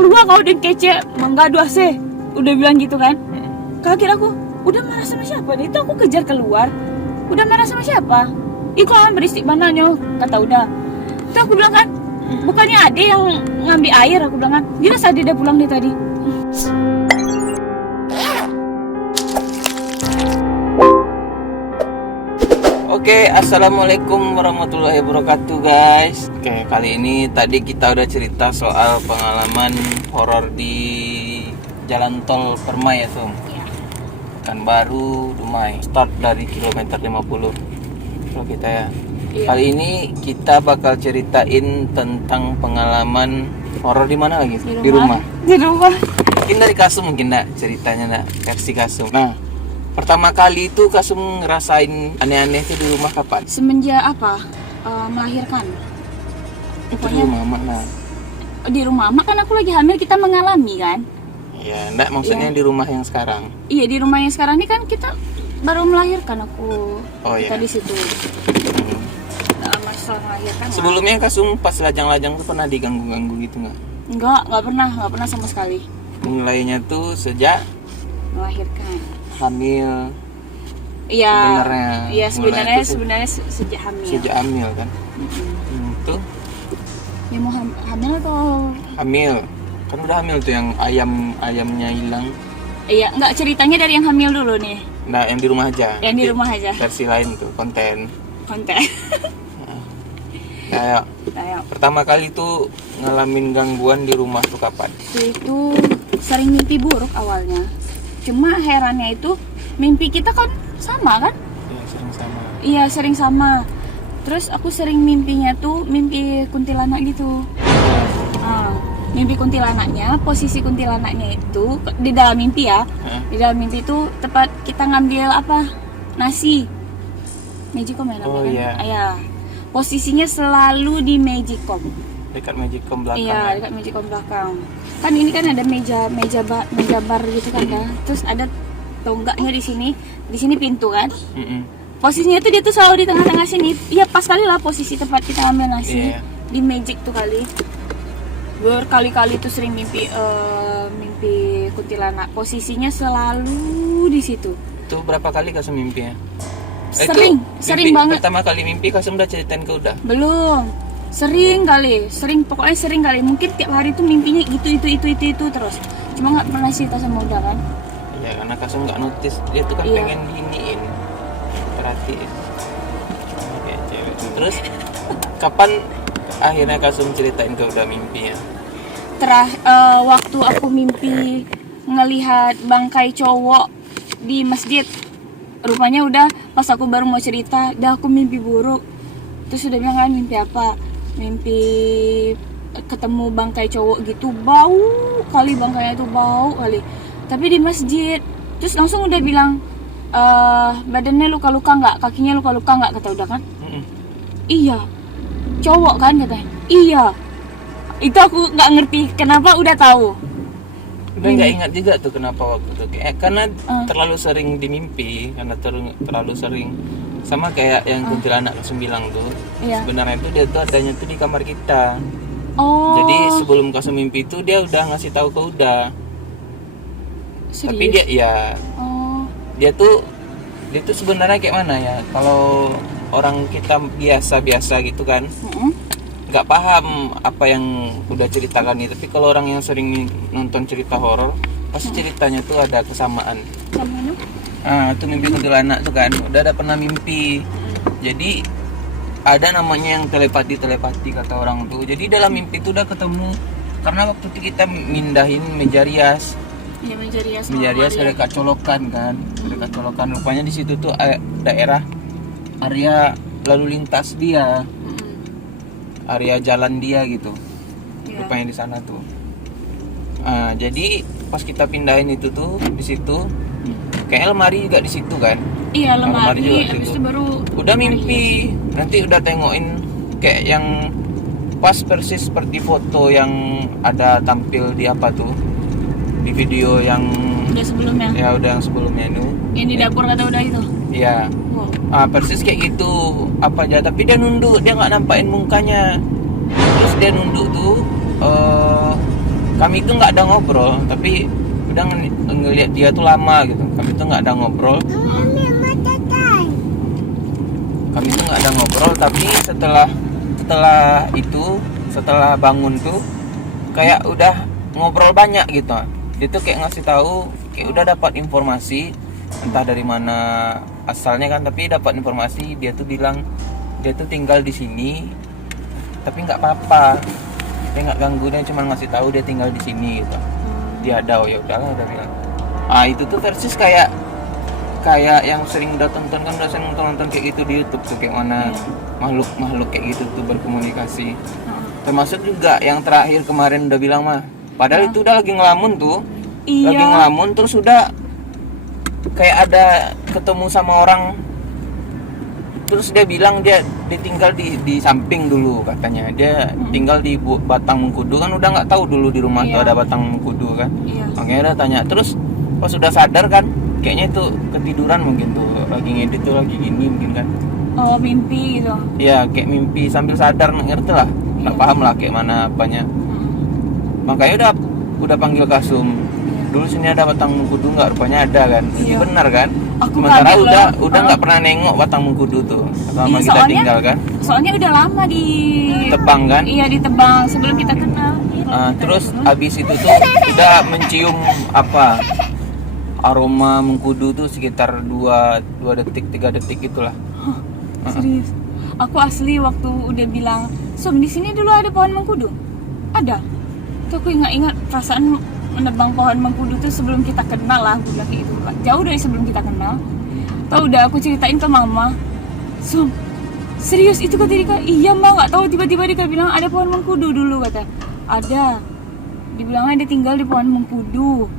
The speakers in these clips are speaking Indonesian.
keluar kau dan kece menggadu AC. Udah bilang gitu kan. Kaget aku, udah marah sama siapa? Itu aku kejar keluar. Udah marah sama siapa? Iku kan berisik mananya, kata udah. Itu aku bilang kan, bukannya Ade yang ngambil air, aku bilang kan. Jelas Ade udah pulang nih tadi. Oke, assalamualaikum warahmatullahi wabarakatuh guys. Oke, kali ini tadi kita udah cerita soal pengalaman horor di Jalan Tol Permai ya Sum. Pekanbaru, Dumai. Start dari kilometer 50 kalau kita ya. Iya. Kali ini kita bakal ceritain tentang pengalaman horor di mana lagi? Di rumah. Di rumah. Mungkin dari Kasum mungkin nak ceritanya nak versi Kasum. Nah, pertama kali itu Kasum ngerasain aneh-aneh itu di rumah kapan? Semenjak apa? Melahirkan. Itu di rumah mana? Di rumah mak kan aku lagi hamil, kita mengalami kan. Ya, enggak maksudnya di rumah yang sekarang. Iya, di rumah yang sekarang ini kan kita baru melahirkan aku. Oh, Kita iya. di situ. Dalam masalah melahirkan. Sebelumnya Kasum pas lajang-lajang tuh pernah diganggu-ganggu gitu nggak? Nggak pernah sama sekali Mulainya tuh sejak melahirkan. hamil. Iya. Sebenarnya. Iya, Mulai itu sebenarnya sejak hamil. sejak hamil kan. Tuh Ya mau hamil atau hamil. Kan udah hamil tuh yang ayamnya hilang. iya, nggak ceritanya dari yang hamil dulu nih. Nah, yang di rumah aja. Yang di rumah aja. Versi lain tuh konten. Konten. Kayak Ayo. pertama kali tuh ngalamin gangguan di rumah tuh kapan? Itu sering mimpi buruk awalnya. Cuma herannya itu mimpi kita kan sama kan? Ya, sering sama. Iya, sering sama. Terus aku sering mimpinya tuh mimpi kuntilanak gitu. Mimpi kuntilanaknya, posisi kuntilanaknya itu di dalam mimpi ya. Di dalam mimpi itu tepat kita ngambil apa? Nasi. Magicom ya namanya. Oh, kan? iya. Iya. Posisinya selalu di Magicom. Dekat Magicom belakang. Iya, ya? dekat Magicom belakang. Kan ini kan ada meja bar gitu kan ya. Terus ada tonggaknya di sini. Di sini pintu kan. Posisinya tuh dia tuh selalu di tengah-tengah sini. Iya, pas kali lah posisi tempat kita ambil nasi. Iya. Di Magic tuh kali. Berkali-kali tuh sering mimpi kuntilanak. Posisinya selalu di situ. Itu berapa kali Kasum mimpinya? Sering banget. Pertama kali mimpi Kasum udah ceritain ke udah. Belum. Sering pokoknya sering kali. Mungkin tiap hari tuh mimpinya itu terus. Cuma nggak pernah cerita sama udah kan. Ya karena Kasum nggak notice, dia tuh kan Iya. pengen giniin, perhatiin. Kayak cewek. Terus kapan akhirnya Kasum ceritain ke udah mimpinya? Waktu aku mimpi ngelihat bangkai cowok di masjid. Rupanya udah pas aku baru mau cerita, dah aku mimpi buruk. Terus udah bilang kan mimpi apa? Mimpi ketemu bangkai cowok gitu, bau kali bangkainya tuh bau kali. Tapi di masjid. Terus langsung udah bilang badannya luka-luka nggak, kakinya luka-luka nggak, kata udah kan? Iya. Cowok kan katanya. Iya. Itu aku nggak ngerti kenapa udah tahu. Udah nggak ingat juga tuh kenapa waktu itu. Karena terlalu sering dimimpi, karena terlalu sering. Sama kayak yang kuntilanak Kasum bilang tuh. Iya. Sebenarnya tuh dia tuh adanya tuh di kamar kita. Oh. Jadi sebelum Kasum mimpi itu dia udah ngasih tahu ke udah. Serius? Tapi dia ya Oh. dia tuh sebenarnya kayak mana ya? Kalau orang kita biasa gitu kan, nggak paham apa yang udah ceritakan nih. Tapi kalau orang yang sering nonton cerita horor, pasti ceritanya tuh ada kesamaan. Sama Itu mimpi kuntilanak tuh kan, udah ada pernah mimpi. Jadi ada namanya yang telepati kata orang tuh. Jadi dalam mimpi tuh udah ketemu. Karena waktu itu kita mindahin meja rias. Iya, meja rias ada kacolokan kan, ada kacolokan. Rupanya di situ tuh daerah area lalu lintas dia, area jalan dia gitu. Iya. Rupanya di sana tuh. Jadi pas kita pindahin itu tuh di situ, kayak lemari juga di situ kan. Iya, Lemari juga lemari. di Habis situ. itu baru Udah mimpi, nanti udah tengokin kayak yang pas persis seperti foto yang ada tampil di apa tuh, di video yang udah sebelumnya. ya udah yang sebelumnya itu. Yang di dapur kata udah itu. Iya. Wow. Persis kayak gitu apa aja, tapi dia nunduk, dia nggak nampakin mukanya. Terus dia nunduk tuh kami itu nggak ada ngobrol, tapi udah ngelihat dia tuh lama gitu. Kami tuh nggak ada ngobrol. Kami tuh nggak ada ngobrol, tapi setelah bangun tuh kayak udah ngobrol banyak gitu. Dia tuh kayak ngasih tahu, kayak udah dapat informasi entah dari mana asalnya kan, tapi dapat informasi dia tuh bilang dia tuh tinggal di sini, tapi nggak apa-apa, dia nggak ganggu, dia cuma ngasih tahu dia tinggal di sini gitu. Dia ada, oh ya udahlah, udah bilang. Itu tuh versus kayak yang sering udah tonton kan, udah sering nonton kayak gitu di YouTube tuh, kayak mana makhluk kayak gitu tuh berkomunikasi. Termasuk juga yang terakhir kemarin udah bilang mah, padahal itu udah lagi ngelamun tuh. Iya. Lagi ngelamun terus udah kayak ada ketemu sama orang, terus dia bilang dia tinggal di samping dulu katanya, dia tinggal di Batang Mengkudu kan, udah nggak tahu dulu di rumah tuh ada Batang Mengkudu kan. Makanya dia tanya, terus pas sudah sadar kan, kayaknya itu ketiduran mungkin tuh, lagi ngedit tuh, lagi gini mungkin kan. Oh, mimpi gitu. Iya, kayak mimpi sambil sadar, ngerti lah, nggak paham lah kayak mana apanya. Makanya udah panggil Kasum. Dulu sini ada Batang Mengkudu nggak? Rupanya ada kan. Ini benar kan? Sementara udah nggak pernah nengok Batang Mengkudu tuh selama kita tinggal kan. Soalnya udah lama di Tebang kan? Iya, di Tebang sebelum kita kenal. Terus abis itu tuh udah mencium apa? Aroma mengkudu tuh sekitar 2 detik 3 detik gitulah. Serius. Aku asli waktu udah bilang, "Som, di sini dulu ada pohon mengkudu." Ada. Tuh aku ingat perasaan menebang pohon mengkudu tuh sebelum kita kenal lah, aku bilang kayak gitu. Jauh dari sebelum kita kenal. Tahu udah aku ceritain ke mama. "Som, serius itu kata Dika?" "Iya, Ma, nggak tahu tiba-tiba Dika bilang ada pohon mengkudu dulu," kata. "Ada." Dibilangnya dia tinggal di pohon mengkudu.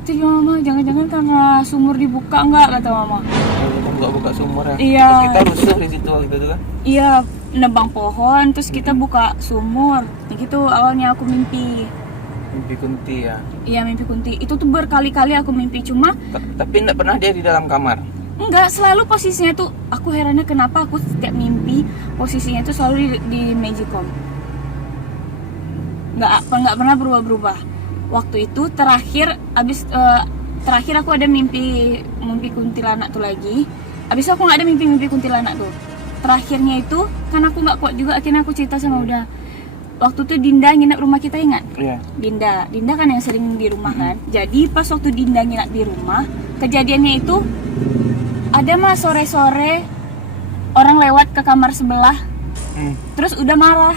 Terus mama, jangan-jangan karena sumur dibuka enggak, kata mama. Buka sumur ya. Iya. Terus kita rusuh di situ waktu itu kan. Iya, nebang pohon terus kita buka sumur. Gitu awalnya aku mimpi. Mimpi kunti ya. Iya, mimpi kunti. Itu tuh berkali-kali aku mimpi, cuma tapi enggak pernah dia di dalam kamar. enggak, selalu posisinya tuh, aku herannya kenapa aku setiap mimpi posisinya tuh selalu di Magicom. Enggak pernah berubah-berubah. Waktu itu terakhir aku ada mimpi kuntilanak tuh lagi. Abis itu aku nggak ada mimpi kuntilanak tuh. Terakhirnya itu kan aku nggak kuat juga, akhirnya aku cerita sama udah. Waktu itu Dinda nginep rumah kita, ingat? Iya. Dinda kan yang sering di rumah kan. Jadi pas waktu Dinda nginep di rumah, kejadiannya itu ada mah sore-sore orang lewat ke kamar sebelah. Terus udah marah.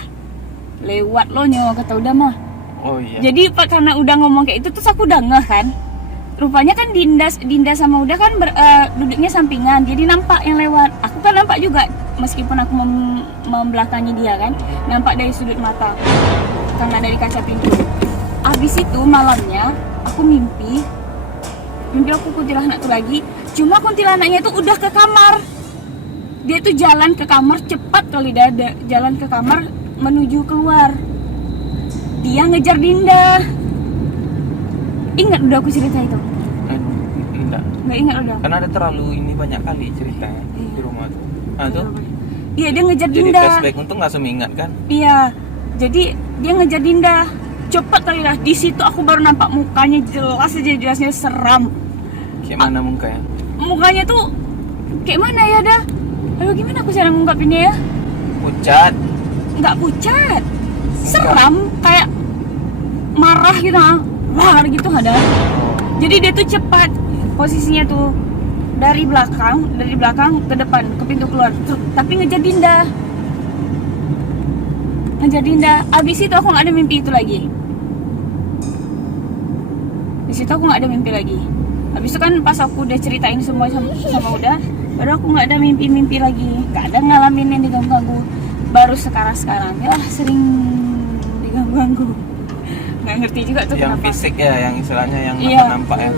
Lewat lo nyawa, kata udah mah. Oh iya. Jadi karena udah ngomong kayak itu terus aku udah ngeh kan. Rupanya kan Dinda sama Uda kan duduknya sampingan, jadi nampak yang lewat. Aku kan nampak juga meskipun aku membelakangi dia kan, nampak dari sudut mata karena dari kaca pintu. Abis itu malamnya aku mimpi aku kuntilanak tuh lagi. Cuma kuntilanaknya itu udah ke kamar. Dia tuh jalan ke kamar cepat kali, jalan ke kamar menuju keluar. Dia ngejar Dinda. Ingat udah aku cerita itu? Nggak ingat udah. Karena ada terlalu banyak kali ceritanya di rumah tuh. Tuh. Iya, dia ngejar Jadi Dinda. flashback, untung langsung ingat kan? Iya. Jadi dia ngejar Dinda. Cepat kali lah. Di situ aku baru nampak mukanya jelasnya seram. Kayak mana mukanya? Mukanya tuh kayak mana ya dah? Aduh, gimana aku cara ngungkapinnya ya? Pucat. Nggak pucat. Seram, kayak marah gitu, wah gitu ada. Jadi dia tuh cepat posisinya tuh dari belakang ke depan ke pintu keluar, tapi ngejar Dinda. Abis itu aku nggak ada mimpi itu lagi. Di situ aku nggak ada mimpi lagi. Abis itu kan pas aku udah ceritain semua sama udah, baru aku nggak ada mimpi lagi, nggak ada ngalamin yang diganggu. Baru sekarang ya sering diganggu. Nggak ngerti juga tuh yang kenapa. fisik ya, yang istilahnya yang nampak ya.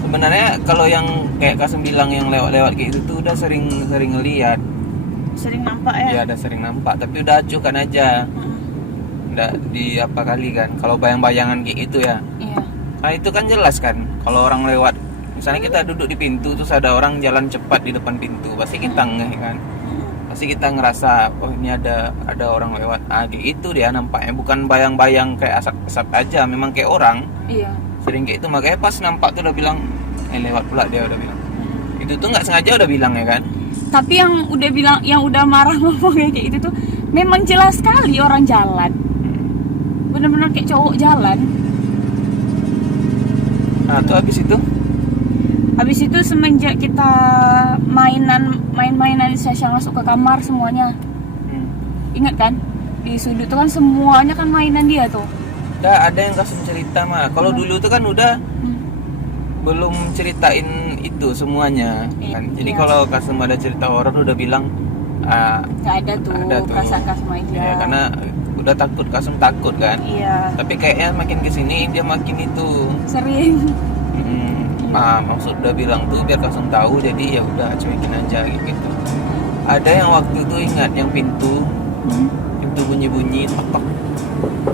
Sebenarnya kalau yang kayak Kasem bilang yang lewat kayak itu tuh udah sering ngeliat. Sering nampak ya? Iya, udah sering nampak, tapi udah acuhkan aja. Udah di apa kali kan. Kalau bayang-bayangan kayak gitu ya. Iya. Nah, itu kan jelas kan. Kalau orang lewat, misalnya kita duduk di pintu terus ada orang jalan cepat di depan pintu, pasti kita ngeh kan. pasti kita ngerasa oh ini ada orang lewat. Kayak itu dia nampaknya, bukan bayang-bayang kayak asap-asap aja, memang kayak orang. Iya. Sering kayak itu, makanya pas nampak tuh udah bilang lewat pula, dia udah bilang. Itu tuh nggak sengaja udah bilang ya kan. Tapi yang udah bilang, yang udah marah ngomongnya kayak itu tuh memang jelas sekali orang jalan. Bener-bener kayak cowok jalan. Nah tuh Habis itu semenjak kita main-mainan sosial masuk ke kamar semuanya. Ingat kan? Di sudut tuh kan semuanya kan mainan dia tuh. Udah ada yang kasih cerita mah. Kalau dulu tuh kan udah belum ceritain itu semuanya kan. Jadi kalau Kasem ada cerita horor udah bilang Gak ada tuh perasaan Kasem aja. ya, karena udah takut, Kasem takut kan. Iya. Tapi kayaknya makin kesini dia makin itu Sering. Maksud udah bilang tuh biar Kasem tahu, jadi ya udah cuekin aja gitu. Ada yang waktu itu ingat yang pintu bunyi-bunyi tok.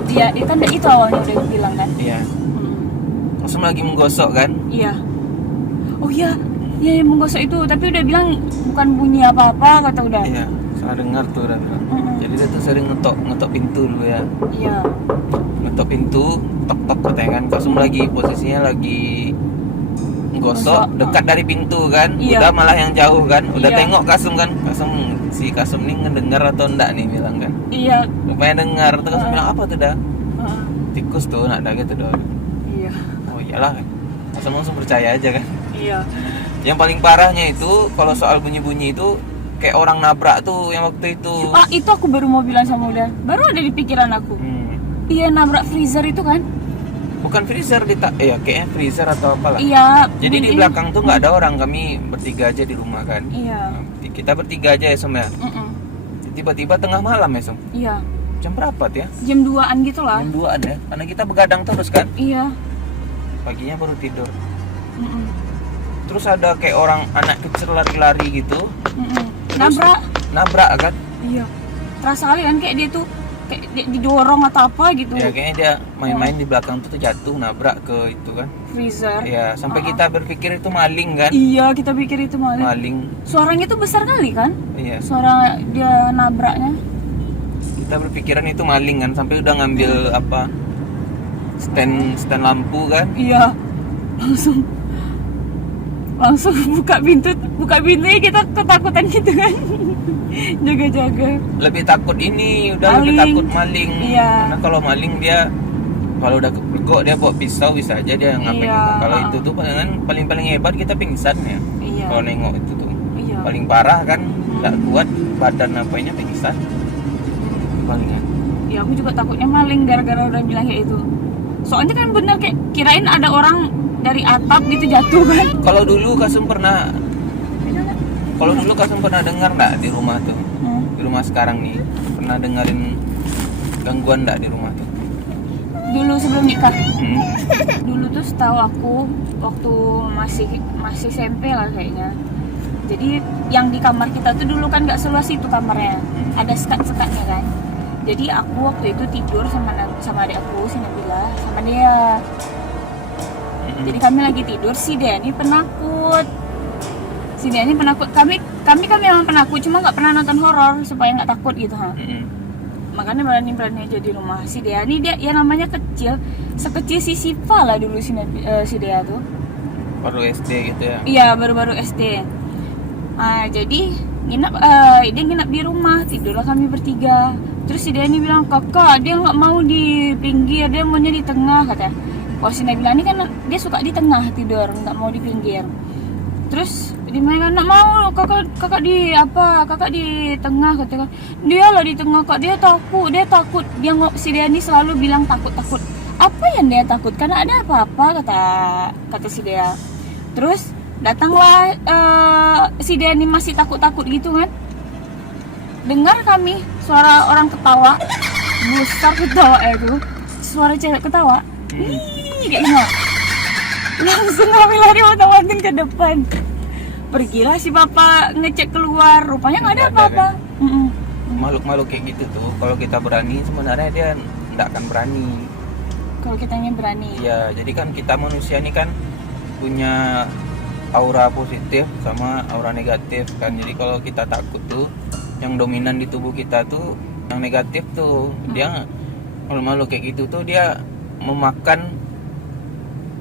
Iya, kan itu awalnya udah bilang kan. Iya. Kasem lagi menggosok kan. Iya. Oh iya, iya yang menggosok itu, tapi udah bilang bukan bunyi apa-apa kata udah. Iya, salah dengar tuh udah bilang. Jadi dia tuh sering ngetok pintu dulu ya. Iya. Ngetok pintu, tok katanya kan. Kasem lagi posisinya lagi gosok dekat dari pintu kan. Iya. Udah malah yang jauh kan. Udah Iya. tengok Kasem kan. Si Kasem nih ngedengar atau enggak nih bilang kan. Iya. Rupanya dengar. Terus Kasem bilang apa tuh dah? Heeh. Tikus tuh nak ada gitu dah. Iya. Oh iyalah kan. Kasem langsung percaya aja kan. Iya. Yang paling parahnya itu kalau soal bunyi-bunyi itu kayak orang nabrak tuh yang waktu itu. Itu aku baru mau bilang sama udah. Baru ada di pikiran aku. Iya, nabrak freezer itu kan? Bukan freezer kayaknya freezer atau apalah. Iya. Jadi di belakang tuh nggak ada orang, kami bertiga aja di rumah kan. Iya. Kita bertiga aja ya Som ya. Tiba-tiba tengah malam ya Som. Iya. Jam berapa tuh ya? Jam 2-an gitu lah. Jam 2-an ya. Karena kita begadang terus kan. Iya. Paginya baru tidur. Terus ada kayak orang anak kecil lari-lari gitu. Terus nabrak kan? Iya. Terasa kali kan kayak dia tuh kayak didorong atau apa gitu. Ya kayaknya dia main-main di belakang tuh jatuh nabrak ke itu kan. Freezer. Ya sampai kita berpikir itu maling kan. Iya, kita pikir itu maling. Maling. Suaranya tuh besar kali kan? Iya. Suara dia nabraknya. Kita berpikiran itu maling kan, sampai udah ngambil apa stand lampu kan. Iya. Langsung buka pintunya, kita ketakutan gitu kan. Jaga-jaga. Lebih takut ini, udah Maling. lebih takut maling. Iya. Karena kalau maling dia kalau udah kepergok dia bawa pisau bisa aja dia ngapain. Iya. Kalau itu tuh paling hebat kita pingsan ya. Iya. Kalau nengok itu tuh. Iya. Paling parah kan, nggak kuat badan apanya pingsan. Palingan. Ya aku juga takutnya maling gara-gara udah bilang kayak itu. Soalnya kan bener kayak kirain ada orang dari atap gitu jatuh kan. Kalau dulu Kasem pernah dengar nggak di rumah tuh? Di rumah sekarang nih pernah dengerin gangguan nggak di rumah tuh? Dulu sebelum nikah. Dulu tuh setahu aku waktu masih SMP lah kayaknya. Jadi yang di kamar kita tuh dulu kan nggak seluas itu kamarnya. Ada sekat-sekatnya kan. Jadi aku waktu itu tidur sama adik aku si Nabila sama dia. Jadi kami lagi tidur, si Dani penakut. Kami memang penakut, cuma nggak pernah nonton horor supaya nggak takut gitu ha. Makanya berani aja di rumah. Si Dea ini dia ya namanya kecil, sekecil si Siva lah dulu si Dea tuh. Baru SD gitu ya? Iya, baru SD. Nah, jadi dia nginap di rumah, tidurlah kami bertiga. Terus si Dea ini bilang, kakak dia nggak mau di pinggir, dia maunya di tengah katanya. Kalau si Nabila ini kan dia suka di tengah tidur, nggak mau di pinggir. Terus dia bilang nggak mau, kakak di tengah katanya. Dia lah di tengah kak, dia takut. Si Dea ini selalu bilang takut. Apa yang dia takut? Karena ada apa-apa kata si Dea. Terus datanglah si Dea ini masih takut gitu kan. Dengar kami suara orang ketawa, besar ketawa itu, suara cewek ketawa. Kayak gini. Langsung kami lari otomatis ke depan. Pergilah si bapak ngecek keluar, rupanya nggak ada apa-apa. Kan? Makhluk-makhluk kayak gitu tuh, kalau kita berani sebenarnya dia nggak akan berani. Kalau kitanya berani. Ya, jadi kan kita manusia ini kan punya aura positif sama aura negatif kan. Jadi kalau kita takut tuh yang dominan di tubuh kita tuh yang negatif tuh. Dia malu-malu kayak gitu tuh dia memakan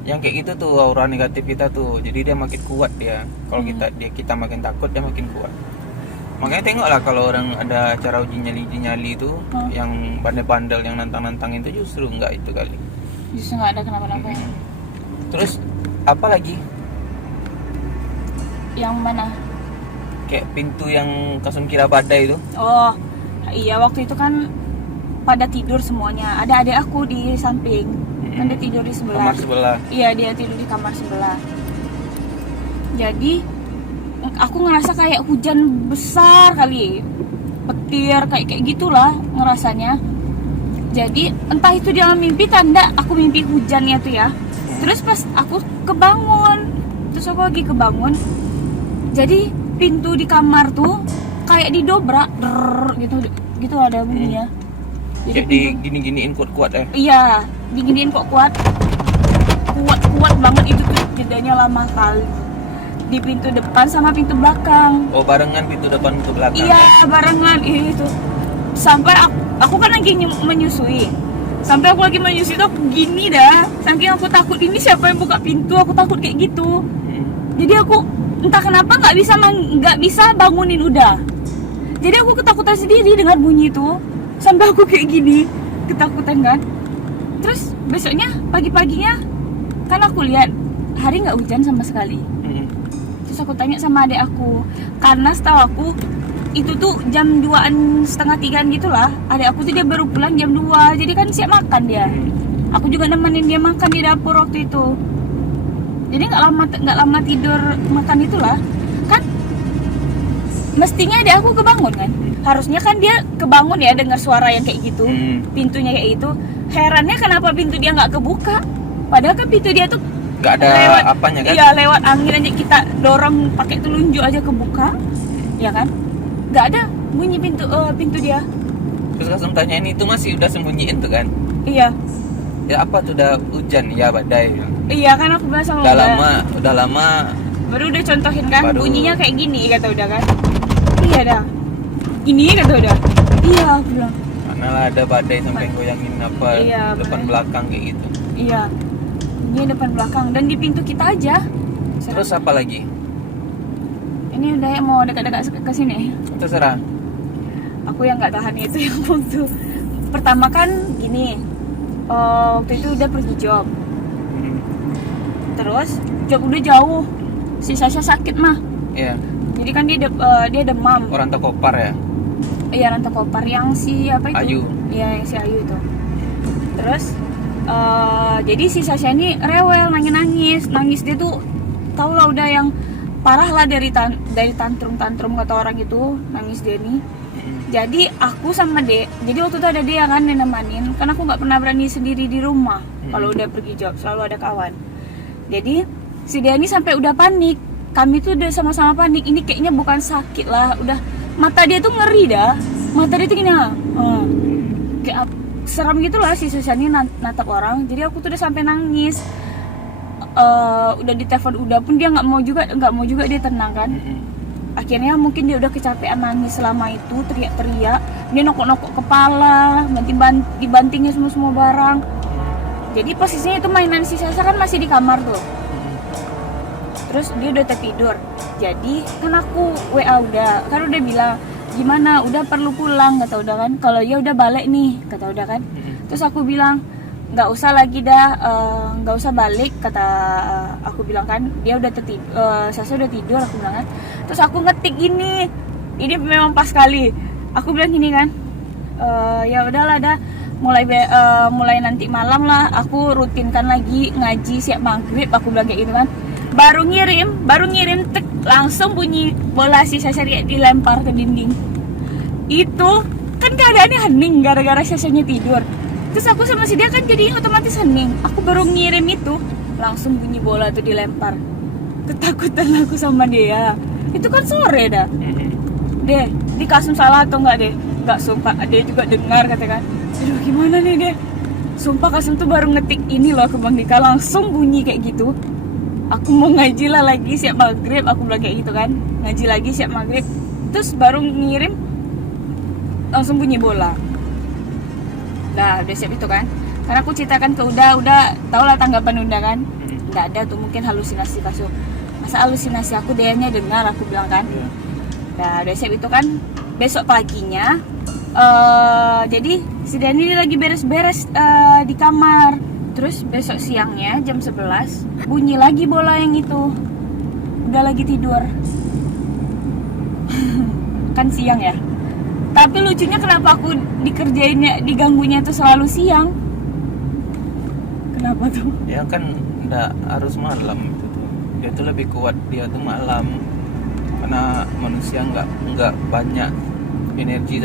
yang kayak gitu tuh aura negatif kita tuh. Jadi dia makin kuat dia. Kalau kita makin takut, dia makin kuat. Makanya tengoklah kalau orang ada acara uji nyali itu yang bandel-bandel yang nantang-nantang itu justru enggak itu kali. Justru nggak ada kenapa-napa ya. Terus apa lagi? Yang mana? Kayak pintu yang Kasun kira badai itu. Oh iya, waktu itu kan pada tidur semuanya. Ada adik aku di samping, kan dia tidur di sebelah. Kamar sebelah. Iya, dia tidur di kamar sebelah. Jadi aku ngerasa kayak hujan besar kali, petir kayak gitulah ngerasanya. Jadi entah itu dia mimpi tanda aku mimpi hujannya tuh ya. Terus pas aku kebangun, terus aku lagi kebangun, jadi pintu di kamar tuh kayak didobrak, gitu ada bunyinya. Jadi gini-giniin kuat-kuat ya. Iya, diginiin kok kuat banget itu tuh, jedanya lama kali. Di pintu depan sama pintu belakang. Oh, barengan pintu depan pintu belakang. Iya, barengan itu. Sampai aku kan lagi menyusui. Sampai aku lagi menyusui tuh aku gini dah. Saking aku takut ini siapa yang buka pintu, aku takut kayak gitu. Jadi aku entah kenapa nggak bisa bangunin udah. Jadi aku ketakutan sendiri dengan bunyi itu. Sampai aku kayak gini, ketakutan kan. Terus besoknya pagi-paginya kan aku lihat hari nggak hujan sama sekali. Terus aku tanya sama adik aku, karena setahu aku itu tuh jam 2:30 gitulah. Adik aku tuh dia baru pulang jam 2, jadi kan siap makan dia. Aku juga nemenin dia makan di dapur waktu itu. Jadi nggak lama tidur makan itulah. Kan mestinya adik aku kebangun kan. Harusnya kan dia kebangun ya dengar suara yang kayak gitu, pintunya kayak gitu. Herannya kenapa pintu dia nggak kebuka? Padahal kan pintu dia tuh nggak ada apanya kan? Iya, lewat angin aja kita dorong pakai telunjuk aja kebuka, ya kan? Nggak ada bunyi pintu dia. Terus langsung tanyain itu masih udah sembunyiin tuh kan? Iya. Ya apa tuh udah hujan ya badai. Iya kan aku bilang sama Udah lama. Baru udah contohin kan bunyinya kayak gini kata udah kan? Iya dah. Ini kata udah. Iya aku bilang. Mana lah ada badai sampai goyangin apa depan belakang kayak gitu. Iya. Ini depan belakang dan di pintu kita aja. Terus apa lagi? Ini udah mau dekat-dekat ke sini. Terserah. Aku yang nggak tahan itu yang waktu pertama kan gini. Waktu itu udah pergi job. Terus job udah jauh. Si Sasha sakit mah. Iya. Jadi kan dia demam. Orang Kopar ya? Iya, Rantau Kopar yang si apa itu? Ayu. Iya, yang si Ayu itu. Terus jadi si Sasha ini rewel, nangis dia tuh tau lah udah yang parah lah dari tantrum kata orang itu, nangis dia nih. Jadi aku sama Dek, jadi waktu itu ada dia kan yang nemanin, karena aku nggak pernah berani sendiri di rumah kalau udah pergi job, selalu ada kawan. Jadi si dia ini sampai udah panik, kami tuh udah sama-sama panik, ini kayaknya bukan sakit lah, udah mata dia tuh ngeri dah, mata dia tuh gini, kayak seram gitu lah si Susiani natap orang. Jadi aku tuh udah sampai nangis, udah ditelepon udah pun dia nggak mau juga dia tenang kan. Akhirnya mungkin dia udah kecapean nangis selama itu, teriak-teriak, dia nokok-nokok kepala, dibantingnya semua barang. Jadi posisinya itu mainan si Sasa kan masih di kamar tuh. Terus dia udah tertidur. Jadi kan aku WA kan udah bilang gimana, udah perlu pulang kata udah kan. Kalau ya udah balik nih kata udah kan. Terus aku bilang nggak usah lagi dah, nggak usah balik kata aku bilang kan. Dia udah tertidur, Sasa udah tidur aku bilang kan. Terus aku ngetik ini memang pas sekali. Aku bilang gini kan, ya udahlah dah, mulai nanti malam lah aku rutinkan lagi ngaji siap maghrib, aku bilang kayak gitu kan. Baru ngirim tek, langsung bunyi bola si Sasa dilempar ke dinding. Itu kan keadaannya hening gara-gara Sasanya tidur. Terus aku sama si dia kan jadi otomatis hening. Aku baru ngirim itu, langsung bunyi bola tuh dilempar. Ketakutan aku sama dia. Itu kan sore dah. Deh, di Kasum salah atau enggak deh? Enggak, sumpah dia juga dengar katakan. Aduh gimana nih deh? Sumpah Kasum tuh baru ngetik ini loh ke Bang Dika, langsung bunyi kayak gitu. Aku mau ngaji lah lagi siap maghrib, aku bilang kayak gitu kan. Ngaji lagi siap maghrib. Terus baru ngirim langsung bunyi bola. Nah udah siap itu kan, karena aku ceritakan ke Uda tau lah tanggapan Uda kan. Nggak ada tuh, mungkin halusinasi kasur. Masa halusinasi aku, dianya dengar, aku bilang kan. Nah udah siap itu kan, besok paginya jadi si Dani lagi beres-beres di kamar. Terus besok siangnya jam 11 bunyi lagi bola yang itu. Udah lagi tidur. Kan siang ya. Tapi lucunya kenapa aku dikerjainnya, diganggunya tuh selalu siang? Kenapa tuh? Ya kan enggak harus malam itu tuh. Dia tuh lebih kuat dia tuh malam. Karena manusia enggak banyak energi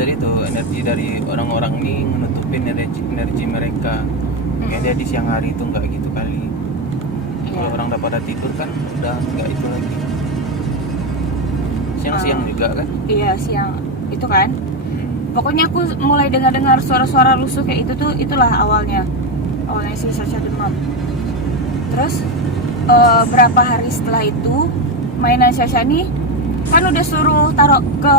dari orang-orang ini menutupin energi mereka. Kayak dia di siang hari itu enggak gitu kali. Kalau orang udah pada tidur kan udah enggak itu lagi. Siang-siang juga kan? Iya siang itu kan. Pokoknya aku mulai dengar suara-suara rusuh kayak itu tuh, itulah awalnya si Sasha demam. Terus berapa hari setelah itu mainan Sasha nih kan udah suruh taruh ke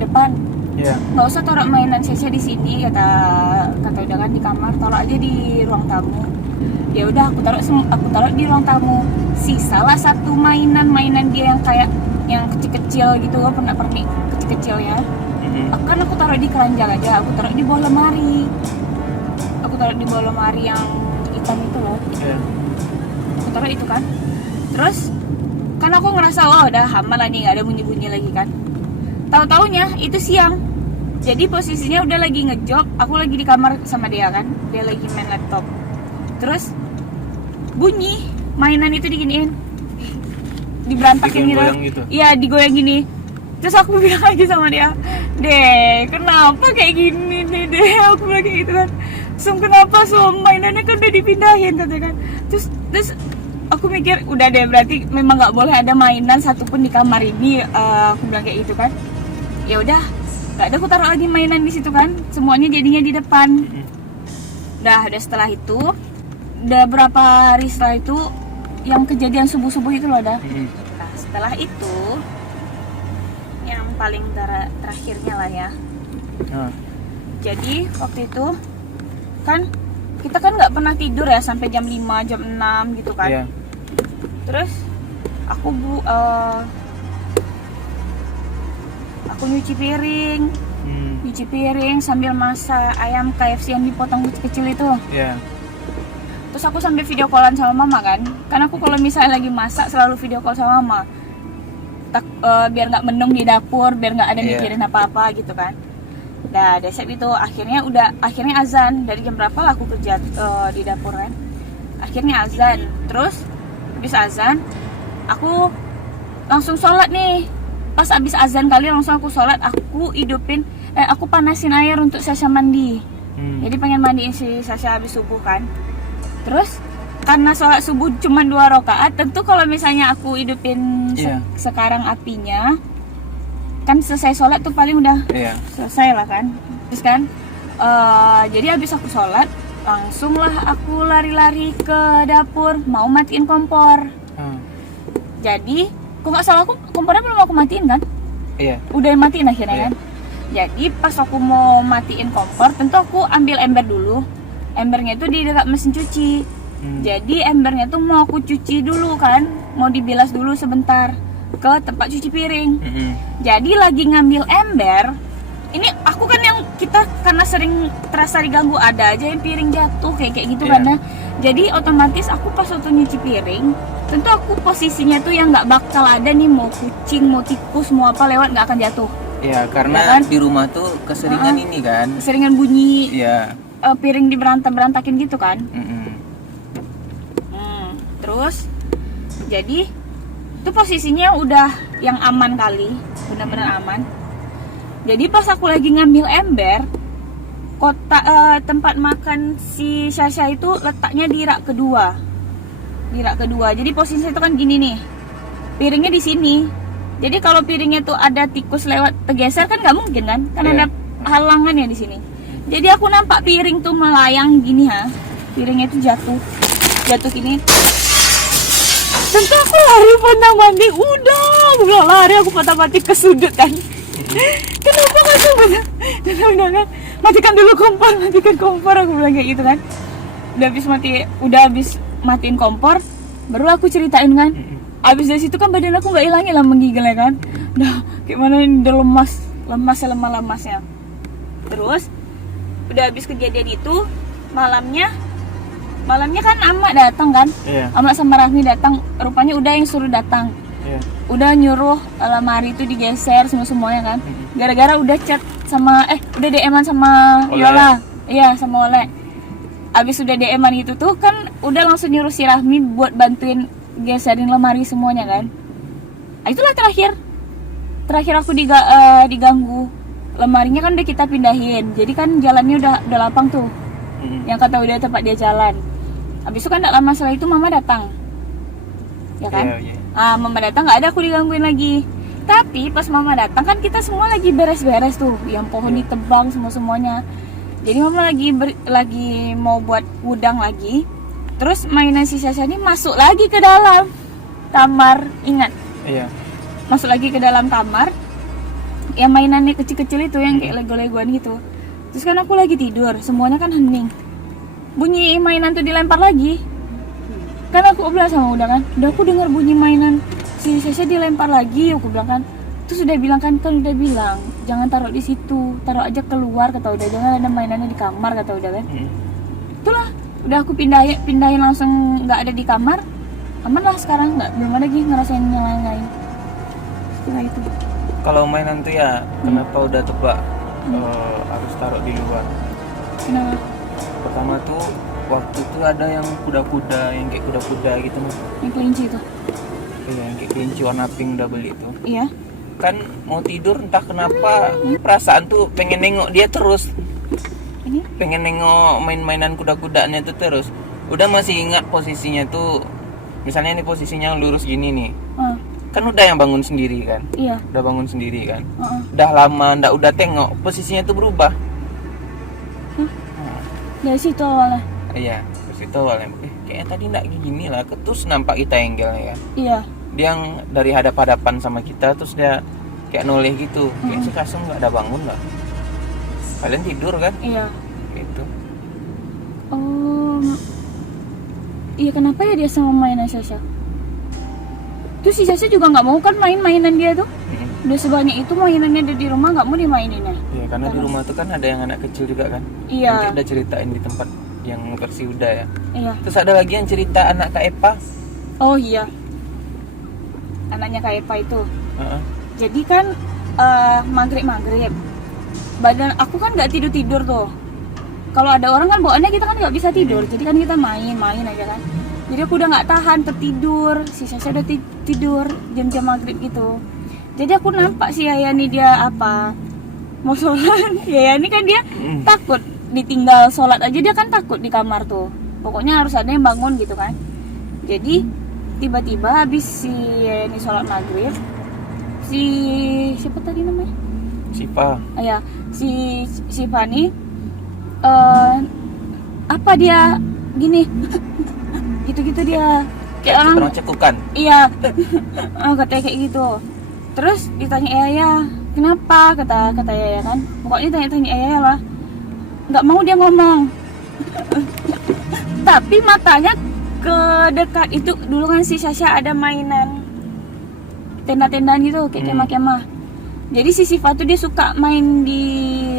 depan. Nggak usah taruh mainan Sasha di sini, kata udah kan, di kamar, taruh aja di ruang tamu. Ya udah aku taruh di ruang tamu. Salah satu mainan dia yang kayak yang kecil-kecil gitu, pernik kecil-kecil ya. Kan aku taruh di keranjang aja, aku taruh di bawah lemari. Aku taruh di bawah lemari yang hitam itu loh. Aku taruh itu kan. Terus kan aku ngerasa udah aman lah nih, gak ada bunyi-bunyi lagi kan. Tahu-taunya itu siang. Jadi posisinya udah lagi ngejob, aku lagi di kamar sama dia kan. Dia lagi main laptop. Terus bunyi mainan itu diginiin, diberantakin gitu. Iya, digoyang gini. Terus aku bilang lagi sama dia, "Deh, kenapa kayak gini nih, Deh?" Aku bilang kayak gitu kan. Kenapa mainannya kan udah dipindahin katanya kan. Terus aku mikir udah deh, berarti memang nggak boleh ada mainan satupun di kamar ini. Aku bilang kayak gitu kan. Ya udah, nggak ada, aku taruh lagi mainan di situ kan. Semuanya jadinya di depan. Udah setelah itu, udah berapa hari setelah itu yang kejadian subuh itu loh dah. Nah setelah itu yang paling terakhirnya lah ya. Jadi waktu itu kan kita kan nggak pernah tidur ya sampai jam 5, jam 6 gitu kan. Terus aku nyuci piring sambil masak ayam KFC yang dipotong kecil-kecil itu. Terus aku sambil video callan sama mama kan. Karena aku kalau misalnya lagi masak selalu video call sama mama. Biar nggak menung di dapur, biar nggak ada mikirin apa-apa gitu kan. Nah, desep itu akhirnya azan. Dari jam berapa lah aku kerja di dapur kan. Akhirnya azan. Terus habis azan aku langsung sholat nih. Pas habis azan kali langsung aku sholat, aku panasin air untuk Sasha mandi. Jadi pengen mandiin si Sasha habis subuh kan. Terus karena sholat subuh cuma 2 rakaat, tentu kalau misalnya aku hidupin sekarang apinya, kan selesai sholat tuh paling udah selesai lah kan. Terus kan jadi habis aku sholat langsung lah aku lari-lari ke dapur mau matiin kompor. Jadi kok nggak salah, aku kompornya belum aku matiin kan. Udah matiin akhirnya kan. Jadi pas aku mau matiin kompor, tentu aku ambil ember dulu. Embernya itu di dekat mesin cuci. Jadi embernya tuh mau aku cuci dulu kan, mau dibilas dulu sebentar ke tempat cuci piring. Jadi lagi ngambil ember, ini aku kan yang kita karena sering terasa diganggu, ada aja yang piring jatuh kayak gitu kan ya. Jadi otomatis aku pas waktu nyuci piring, tentu aku posisinya tuh yang nggak bakal ada nih, mau kucing, mau tikus, mau apa lewat nggak akan jatuh. Karena ya kan? Di rumah tuh keseringan ini kan. Keseringan bunyi. Piring diberantakin gitu kan. Terus jadi itu posisinya udah yang aman kali, benar-benar aman. Jadi pas aku lagi ngambil ember, tempat makan si Sasha itu letaknya di rak kedua. Jadi posisinya itu kan gini nih, piringnya di sini. Jadi kalau piringnya tuh ada tikus lewat tergeser kan nggak mungkin kan, ada halangan ya di sini. Jadi aku nampak piring tuh melayang gini piringnya tuh jatuh gini. Tentu aku lari pandang-panding, udah lari aku patah-patih ke sudut kan. kenapa kan coba? Dan udah kan, matikan dulu kompor, matikan kompor, aku bilang kayak gitu kan. Udah habis matiin kompor, baru aku ceritain kan. Abis dari situ kan badan aku nggak hilang hilang menggigil ya kan. Udah kayak mana ini, udah lemas lemasnya. Terus udah habis kejadian itu, malamnya kan Amak datang kan. Iya. Amak sama Rahmi datang, rupanya udah yang suruh datang. Iya. Udah nyuruh lemari itu digeser semuanya kan. Gara-gara udah chat sama udah DM-an sama Oleh. Yola. Iya, sama Oleh. Abis udah DM-an itu tuh kan udah langsung nyuruh si Rahmi buat bantuin geserin lemari semuanya kan. Nah, itulah terakhir aku diganggu. Lemarinya kan udah kita pindahin. Jadi kan jalannya udah lapang tuh. Yang kata udah tempat dia jalan. Habis itu kan gak lama setelah itu Mama datang. Ya kan? Iya. Mama datang nggak ada aku digangguin lagi. Tapi pas Mama datang kan kita semua lagi beres-beres tuh, yang pohon ditebang semuanya. Jadi Mama lagi mau buat udang lagi. Terus mainan si Sasha ini masuk lagi ke dalam kamar, ingat? Iya. Masuk lagi ke dalam kamar. Yang mainannya kecil-kecil itu yang kayak lego-legoan gitu. Terus kan aku lagi tidur, semuanya kan hening. Bunyi mainan tuh dilempar lagi. Kan aku bilang sama udah kan, udah aku dengar bunyi mainan si Sasha dilempar lagi, aku bilang kan. Terus udah bilang kan udah bilang jangan taruh di situ, taruh aja keluar kata udah, jangan ada mainannya di kamar kata udah kan. Itulah, udah aku pindahin langsung nggak ada di kamar, aman lah sekarang, belum ada lagi ngerasain yang lain-lain. Setelah itu. Kalau mainan tuh ya, kenapa udah tebak harus taruh di luar? Kenapa? Pertama tuh waktu itu ada yang kuda-kuda, yang kayak kuda-kuda gitu mah. Yang kelinci itu? Iya, yang kayak kelinci warna pink udah beli itu. Iya. Kan mau tidur entah kenapa perasaan tuh pengen nengok dia terus. Ini? Pengen nengok main-mainan kuda-kudanya tuh terus. Udah masih ingat posisinya tuh, misalnya nih posisinya lurus gini nih. Kan udah yang bangun sendiri kan. Iya. Udah bangun sendiri kan. Udah lama ndak udah tengok posisinya tuh berubah. Dari situ awalnya. Iya, terus itu awalnya kayaknya tadi ndak gini lah, terus nampak kita angle-nya kan. Iya. Dia yang dari hadap-hadapan sama kita, terus dia kayak noleh gitu. Kayak si Kasung nggak ada bangun lah. Kalian tidur kan? Iya. Gitu. Oh. Iya, kenapa ya dia sama mainan Sasha? Terus si Sasha juga nggak mau kan main mainan dia tuh. Udah sebanyak itu mainannya ada di rumah, nggak mau dimainin ya. Iya, karena di rumah tuh kan ada yang anak kecil juga kan. Iya. Nanti udah ceritain di tempat yang versi udah ya. Iya. Terus ada lagi yang cerita anak Kak Epa. Oh iya. Anaknya Kak Epa itu. Heeh. Jadi kan maghrib badan aku kan nggak tidur tuh. Kalau ada orang kan bawaannya kita kan nggak bisa tidur, jadi kan kita main aja kan. Jadi aku udah nggak tahan tertidur, si Sasha udah tidur jam-jam maghrib gitu. Jadi aku nampak si Yayani dia mau sholat. Yayani kan dia takut ditinggal sholat aja, dia kan takut di kamar tuh. Pokoknya harus ada yang bangun gitu kan. Jadi tiba-tiba habis si Yayani sholat maghrib, si siapa tadi namanya? Sipa. Ya, si Fani dia gini gitu-gitu dia kayak orang cekukan. Iya. Katanya kayak gitu. Terus ditanya Yaya, kenapa? Kata Yaya kan. Pokoknya tanya Yaya lah. Nggak mau dia ngomong. Tapi matanya ke dekat itu. Dulu kan si Sasha ada mainan tenda-tendaan gitu, kayak kemah-kemah. Jadi si Siva tuh dia suka main di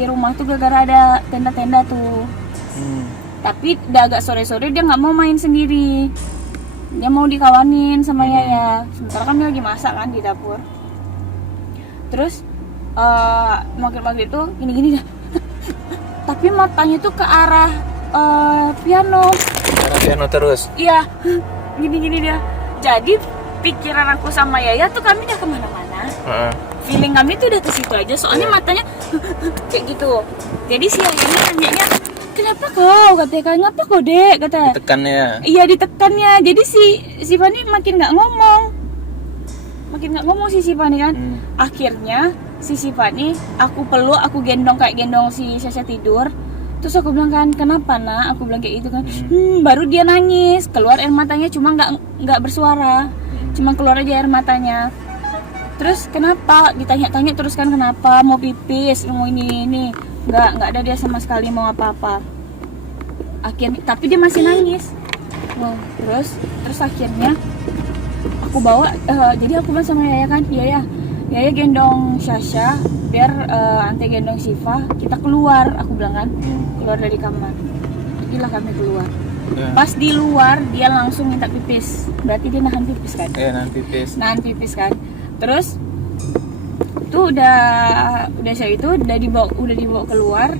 rumah tuh gara-gara ada tenda-tenda tuh. Tapi udah agak sore-sore dia nggak mau main sendiri. Dia mau dikawanin sama Yaya. Sementara kan dia lagi masak kan di dapur. Terus maghrib tuh gini-gini dah. Tapi matanya tuh ke arah piano. Ke arah piano terus. Iya, gini-gini dia. Jadi pikiran aku sama Yaya tuh kami udah kemana-mana. Feeling kami tuh udah ke situ aja. Soalnya matanya kayak gitu. Jadi si Yaya ini nanyanya, kenapa kau? Katanya kan, ngapa kau dek? Kata. Ditekan ya. Iya ditekannya. Jadi si Fani makin nggak ngomong. Si Fani kan. Akhirnya si Fani aku peluk, aku gendong kayak gendong si Sasha tidur. Terus aku bilang kan, kenapa nak? Aku bilang kayak gitu kan. Baru dia nangis, keluar air matanya, cuma nggak bersuara, cuma keluar aja air matanya. Terus kenapa? Ditanya-tanya terus kan kenapa, mau pipis, mau ini. Nggak ada dia sama sekali mau apa-apa. Akhirnya, tapi dia masih nangis. Wow, terus akhirnya aku bawa, jadi aku bilang sama Yaya kan, Yaya gendong Syasha, biar Ante gendong Siva, kita keluar, aku bilang kan, keluar dari kamar. Pergilah kami keluar. Pas di luar dia langsung minta pipis, berarti dia nahan pipis kan? Iya, nahan pipis kan. Terus tuh udah saya itu udah dibawa keluar,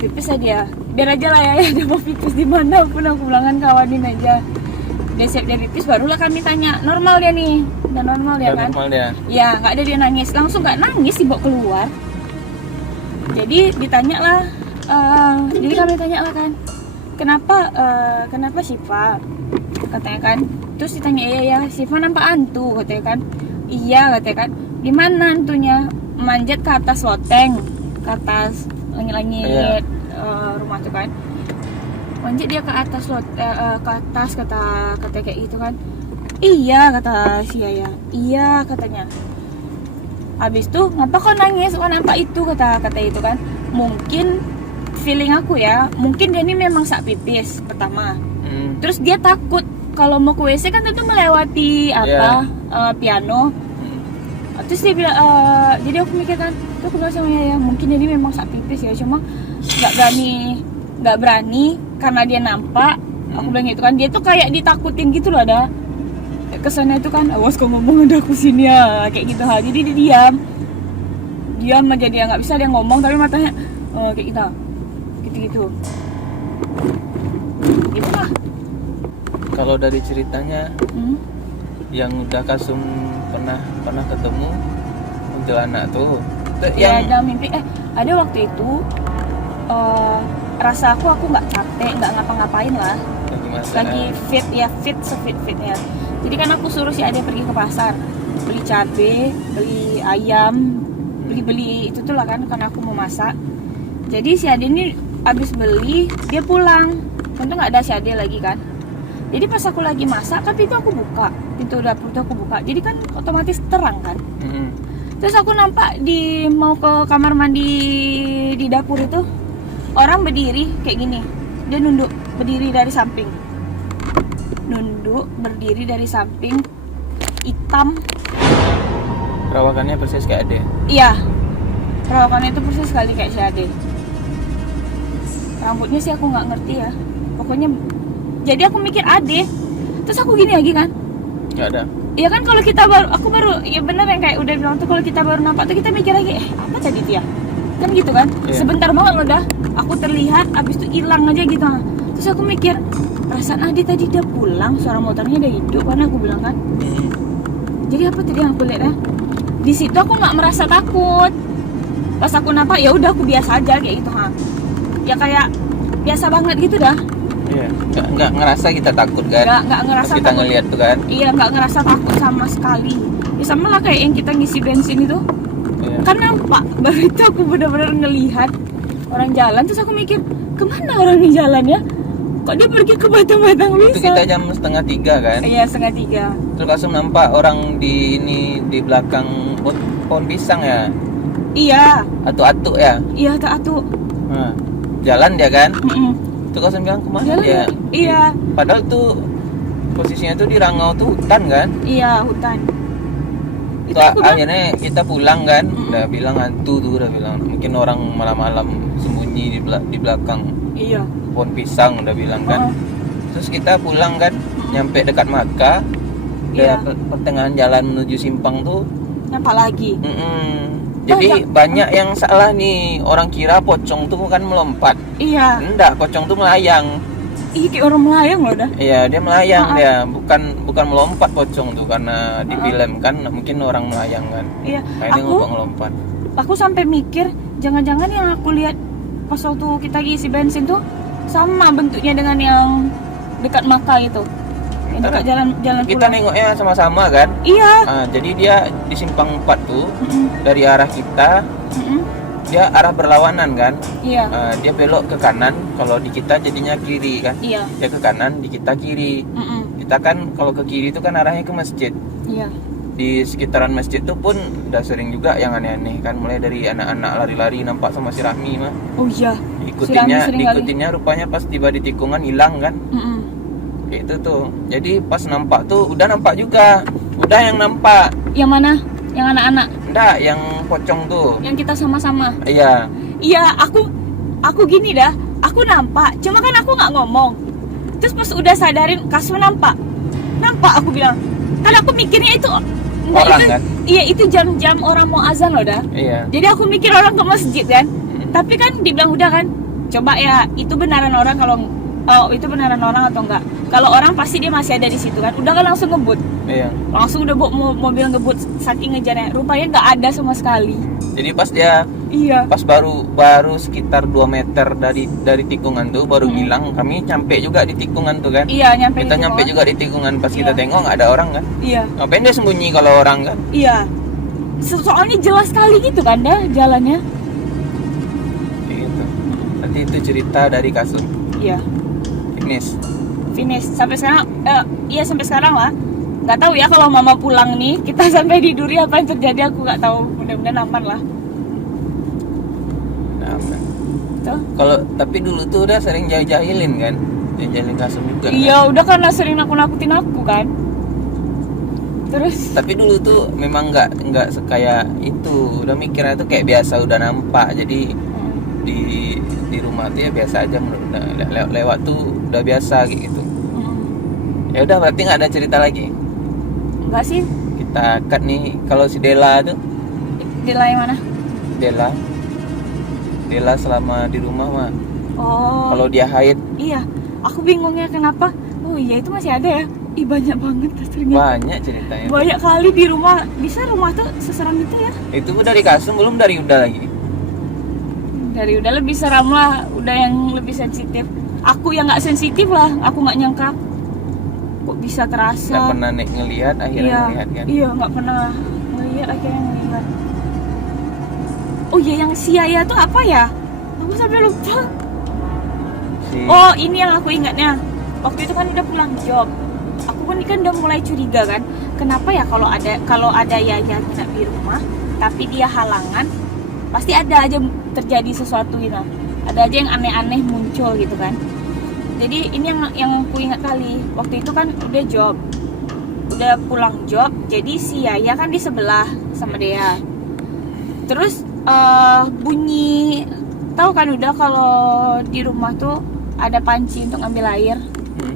pipis aja. Biar aja lah ya dia mau pipis di mana pun, aku bilang kan kawanin aja. Dia siap dia pipis, barulah kami tanya, normal dia nih, udah normal dia kan? Normal dia. Ya, nggak ada dia nangis, langsung nggak nangis dibawa keluar. Jadi ditanya lah, jadi kami tanya lah kan, kenapa Siva? Katanya kan, terus ditanya ya Siva nampak hantu, katanya kan. Iya, katanya kan. Di mana hantunya? Manjat ke atas loteng, ke atas langit-langit rumah tuh kan. Manjat dia ke atas ke atas kata kayak gitu kan. Iya, kata si Yaya. Iya, katanya. Habis tuh, ngapa kau nangis? Kau nampak itu, kata itu kan. Mungkin feeling aku ya, mungkin dia ini memang sak pipis pertama. Terus dia takut kalau mau ke WC kan itu melewati piano. Terus dia bilang, jadi aku mikir kan, tuh aku bilang sama Yaya, mungkin dia ini memang sak pipis ya, cuma nggak berani karena dia nampak. Aku bilang gitu kan, dia tuh kayak ditakutin gitu loh, ada kesannya itu kan, awas kau ngomong ada aku sini ya, kayak gitu. Jadi dia diam aja, dia nggak bisa dia ngomong tapi matanya kayak gitu gitu lah. Kalau dari ceritanya yang udah Kasum pernah ketemu kuntilanak tuh ya, ada mimpi ada waktu itu rasa aku nggak capek, nggak ngapa-ngapain lah, lagi fit ya. Jadi kan aku suruh si Ade pergi ke pasar, beli cabe, beli ayam, beli itu tuh lah kan, karena aku mau masak. Jadi si Ade ini abis beli, dia pulang, tentu nggak ada si Ade lagi kan. Jadi pas aku lagi masak, kan pintu dapur tuh aku buka, jadi kan otomatis terang kan. Terus aku nampak mau ke kamar mandi di dapur itu, orang berdiri kayak gini, dia nunduk berdiri dari samping, hitam. Perawakannya persis kayak Ade. Iya, perawakannya itu persis sekali kayak si Ade. Rambutnya sih aku nggak ngerti ya, pokoknya. Jadi aku mikir Ade, terus aku gini lagi kan, nggak ada. Iya kan, kalau aku baru ya bener yang kayak udah bilang tuh, kalau kita baru nampak tuh kita mikir lagi apa tadi dia kan gitu kan. Sebentar banget loh dah aku terlihat, abis itu hilang aja gitu. Terus aku mikir, perasaan Ade tadi dia pulang, suara motornya udah hidup kan, aku bilang kan. Jadi apa tadi yang aku lihat ya, di situ aku nggak merasa takut. Pas aku nampak ya udah aku biasa aja kayak gitu ya, kayak biasa banget gitu dah. Iya, nggak ngerasa kita takut kan? Nggak ngerasa kita takut. Ngeliat tuh kan? Iya, nggak ngerasa takut sama sekali. Ya sama lah kayak yang kita ngisi bensin itu. Iya. Kan nampak, baru itu aku benar-benar ngelihat orang jalan, terus aku mikir, kemana orang di jalan ya? Kok dia pergi ke Batang-Batang bisa? Itu kita jam 2:30 kan? Iya, 2:30. Terus langsung nampak orang di belakang pohon pisang ya? Iya. Atuk-atuk ya? Iya, atuk-atuk. Nah, jalan dia kan? Tuh Kasum bilang kemana jalan dia? Iya. Padahal tuh posisinya tuh di Rangau tuh hutan kan? Iya, hutan. Itu akhirnya kita pulang kan, udah bilang hantu tuh, udah bilang mungkin orang malam-malam sembunyi di belakang pohon pisang, udah bilang kan. Terus kita pulang kan, nyampe dekat Maka, pertengahan jalan menuju Simpang tuh nampak lagi. Jadi banyak yang salah nih, orang kira pocong tuh kan melompat. Iya. Enggak, pocong tuh melayang. Iya, kayak orang melayang loh dah. Iya, dia melayang dia, bukan melompat pocong tuh, karena di film kan mungkin orang melayang kan. Iya. Kayaknya ngelompat. Aku sampai mikir, jangan-jangan yang aku lihat pas waktu kita isi bensin tuh sama bentuknya dengan yang dekat Maka itu. Yang dekat jalan kita pulang. nengoknya sama-sama kan. Iya. Jadi dia di Simpang 4 tuh, dari arah kita, dia arah berlawanan kan. Iya. Dia belok ke kanan, kalau di kita jadinya kiri kan. Iya. Dia ke kanan, di kita kiri. Kita kan kalau ke kiri itu kan arahnya ke masjid. Iya. di sekitaran masjid tuh pun udah sering juga yang aneh-aneh kan, mulai dari anak-anak lari-lari nampak sama si Rahmi mah. Oh iya. Diikutinnya rupanya pas tiba di tikungan hilang kan. Mm-mm. Kayak itu tuh. Jadi pas nampak tuh udah nampak juga. Udah yang nampak. Yang mana? Yang anak-anak? Enggak, yang pocong tuh. Yang kita sama-sama. Iya. Iya, aku gini dah. Aku nampak, cuma kan aku nggak ngomong. Terus pas udah sadarin Kasum nampak aku bilang. Kan aku mikirnya itu Orang itu, kan? Iya, itu jam-jam orang mau azan loh dah. Iya. Jadi aku mikir orang ke masjid kan. Tapi kan dibilang udah kan. Coba ya, itu benaran orang itu benaran orang atau enggak. Kalau orang pasti dia masih ada di situ kan. Udah kan langsung ngebut. Iya. Langsung udah bawa mobil ngebut saking ngejarnya. Rupanya nggak ada sama sekali. Jadi pas dia Iya. pas baru sekitar 2 meter dari tikungan tuh baru hilang, kami nyampe juga di tikungan tuh kan. Iya, nyampe Kita di nyampe bawah. juga di tikungan, pas Iya. kita tengok nggak ada orang kan. Iya. Ngapain dia sembunyi kalau orang kan? Iya. Soalnya jelas sekali gitu kan dah jalannya. Kayak gitu. Nanti itu cerita dari Kasum. Iya. Finish. Sampai sekarang iya sampai sekarang lah. Nggak tahu ya kalau mama pulang nih kita sampai di Duri apa yang terjadi aku nggak tahu. Mudah-mudahan aman lah. Nah, aman. Tuh. Kalau tapi dulu tuh udah sering jahilin kan? Jahilin Kasum juga. Iya, Kan? udah karena sering nakut-nakutin aku kan. Terus Tapi dulu tuh memang nggak sekaya itu. Udah mikirnya tuh kayak biasa, udah nampak. Jadi di rumah tuh ya biasa aja, lewat tuh udah biasa kayak gitu. Ya udah, berarti nggak ada cerita lagi. enggak sih. Kita cut nih. Kalau si Dela tuh, Di lain mana? Dela selama di rumah mah. Oh. Kalau dia haid Iya, aku bingungnya kenapa. Oh iya, itu masih ada ya. Ih, banyak banget ternyata. banyak ceritanya. Banyak kali di rumah. Bisa rumah tuh seseram itu ya? Itu dari Kasum, belum dari Uda lagi. Dari udah lebih seram lah, udah yang lebih sensitif. Aku yang nggak sensitif lah, aku nggak nyangka kok bisa terasa. Nggak pernah ngelihat, akhirnya ngelihat kan. Iya, nggak pernah ngelihat, akhirnya ngelihat. Oh iya, yang si Yaya tuh apa ya? Aku sampai lupa. Oh, ini yang aku ingatnya. Waktu itu kan udah pulang job. Aku kan udah mulai curiga kan. Kenapa ya kalau ada Yaya nginep di rumah, tapi dia halangan, pasti ada aja terjadi sesuatu gitu. Ada aja yang aneh-aneh muncul gitu kan. Jadi ini yang aku ingat kali. Waktu itu kan udah pulang job. Jadi si Yaya kan di sebelah sama dia. Terus bunyi, tahu kan udah kalau di rumah tuh ada panci untuk ngambil air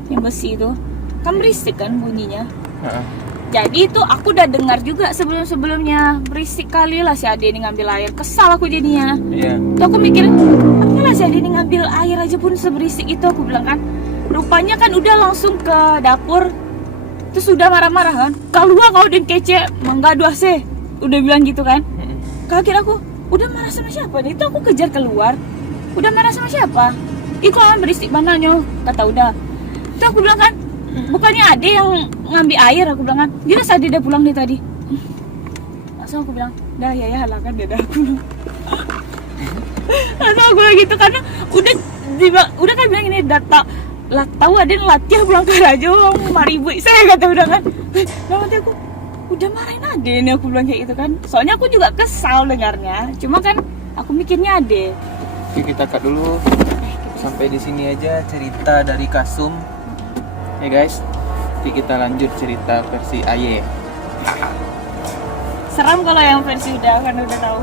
yang besi itu kan berisik kan bunyinya. Jadi itu aku udah dengar juga sebelumnya, berisik kali lah si Ade ini ngambil air. Kesal aku jadinya. Iya. Tuh aku mikir, apa lah si Ade ini ngambil air aja pun seberisik itu, aku bilang kan. Rupanya kan udah langsung ke dapur. Terus udah marah-marah kan. Keluar kau dan kece, mangga 2C. Udah bilang gitu kan. Kaget aku, udah marah sama siapa nih? Itu aku kejar keluar. Udah marah sama siapa? Ih kok berisik mananya, kata udah. Itu aku bilang kan, bukannya Ade yang ngambil air, aku bilang kan. Dia rasa Ade udah pulang nih tadi. Langsung aku bilang, dah ya halangan dia dah aku. Langsung aku bilang gitu karena udah kan bilang ini data lah, tahu Ade latihan pulang ke Raja 5.000 saya kata udah kan. Nah nanti aku udah marahin Ade ini, aku bilang kayak gitu kan. Soalnya aku juga kesal dengarnya. Cuma kan aku mikirnya Ade. Oke, kita cut dulu. Sampai di sini aja cerita dari Kasum. Ya guys, nanti kita lanjut cerita versi Aye. Seram kalau yang versi udah kan udah tahu.